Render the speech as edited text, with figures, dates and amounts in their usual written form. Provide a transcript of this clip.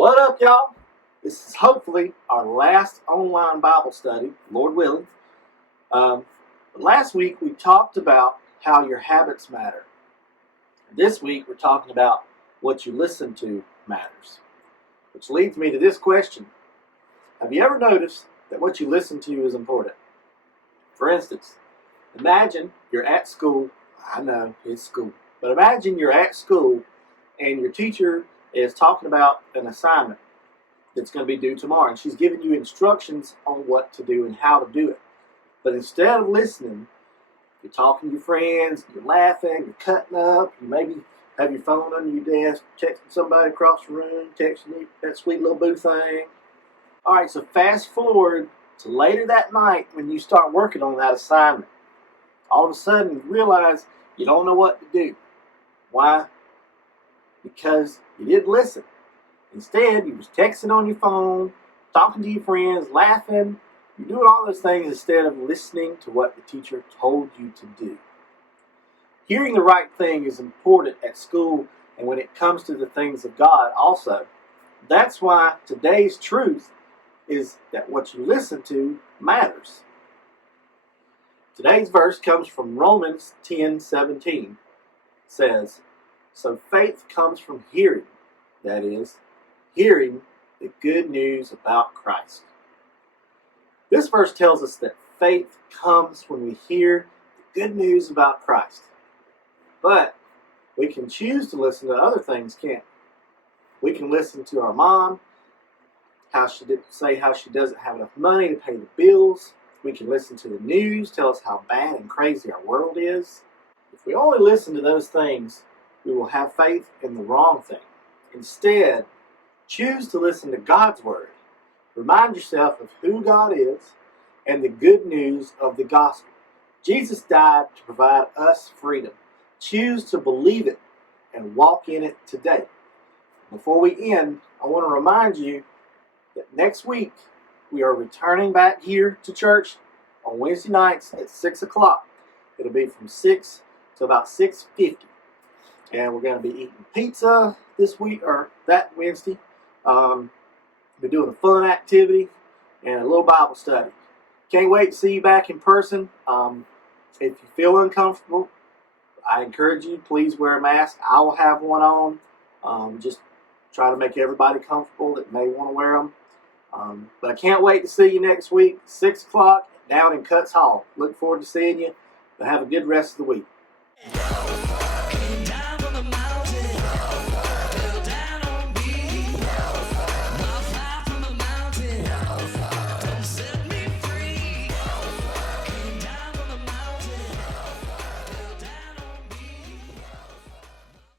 What up, y'all? This is hopefully our last online Bible study, Lord willing. Last week we talked about how your habits matter. This week we're talking about what you listen to matters. Which leads me to this question. Have you ever noticed that what you listen to is important? For instance, imagine you're at school. I know, it's school. But imagine you're at school and your teacher is talking about an assignment that's going to be due tomorrow, and she's giving you instructions on what to do and how to do it. But instead of listening, you're talking to your friends, you're laughing, you're cutting up, you maybe have your phone under your desk, texting somebody across the room, texting you that sweet little boo thing. Alright, so fast forward to later that night when you start working on that assignment. All of a sudden you realize you don't know what to do. Why? Because you didn't listen. Instead, you was texting on your phone, talking to your friends, laughing. You're doing all those things instead of listening to what the teacher told you to do. Hearing the right thing is important at school and when it comes to the things of God also. That's why today's truth is that what you listen to matters. Today's verse comes from Romans 10:17. It says, "So faith comes from hearing, that is, hearing the good news about Christ." This verse tells us that faith comes when we hear the good news about Christ. But we can choose to listen to other things, can't we? We can listen to our mom, how she doesn't have enough money to pay the bills. We can listen to the news, tell us how bad and crazy our world is. If we only listen to those things, we will have faith in the wrong thing. Instead, choose to listen to God's Word. Remind yourself of who God is and the good news of the gospel. Jesus died to provide us freedom. Choose to believe it and walk in it today. Before we end, I want to remind you that next week we are returning back here to church on Wednesday nights at 6 o'clock. It'll be from 6 to about 6:50. And we're going to be eating pizza this week, or that Wednesday. We're doing a fun activity and a little Bible study. Can't wait to see you back in person. If you feel uncomfortable, I encourage you, please wear a mask. I will have one on. Just try to make everybody comfortable that may want to wear them. But I can't wait to see you next week, 6 o'clock, down in Cutts Hall. Look forward to seeing you. But have a good rest of the week.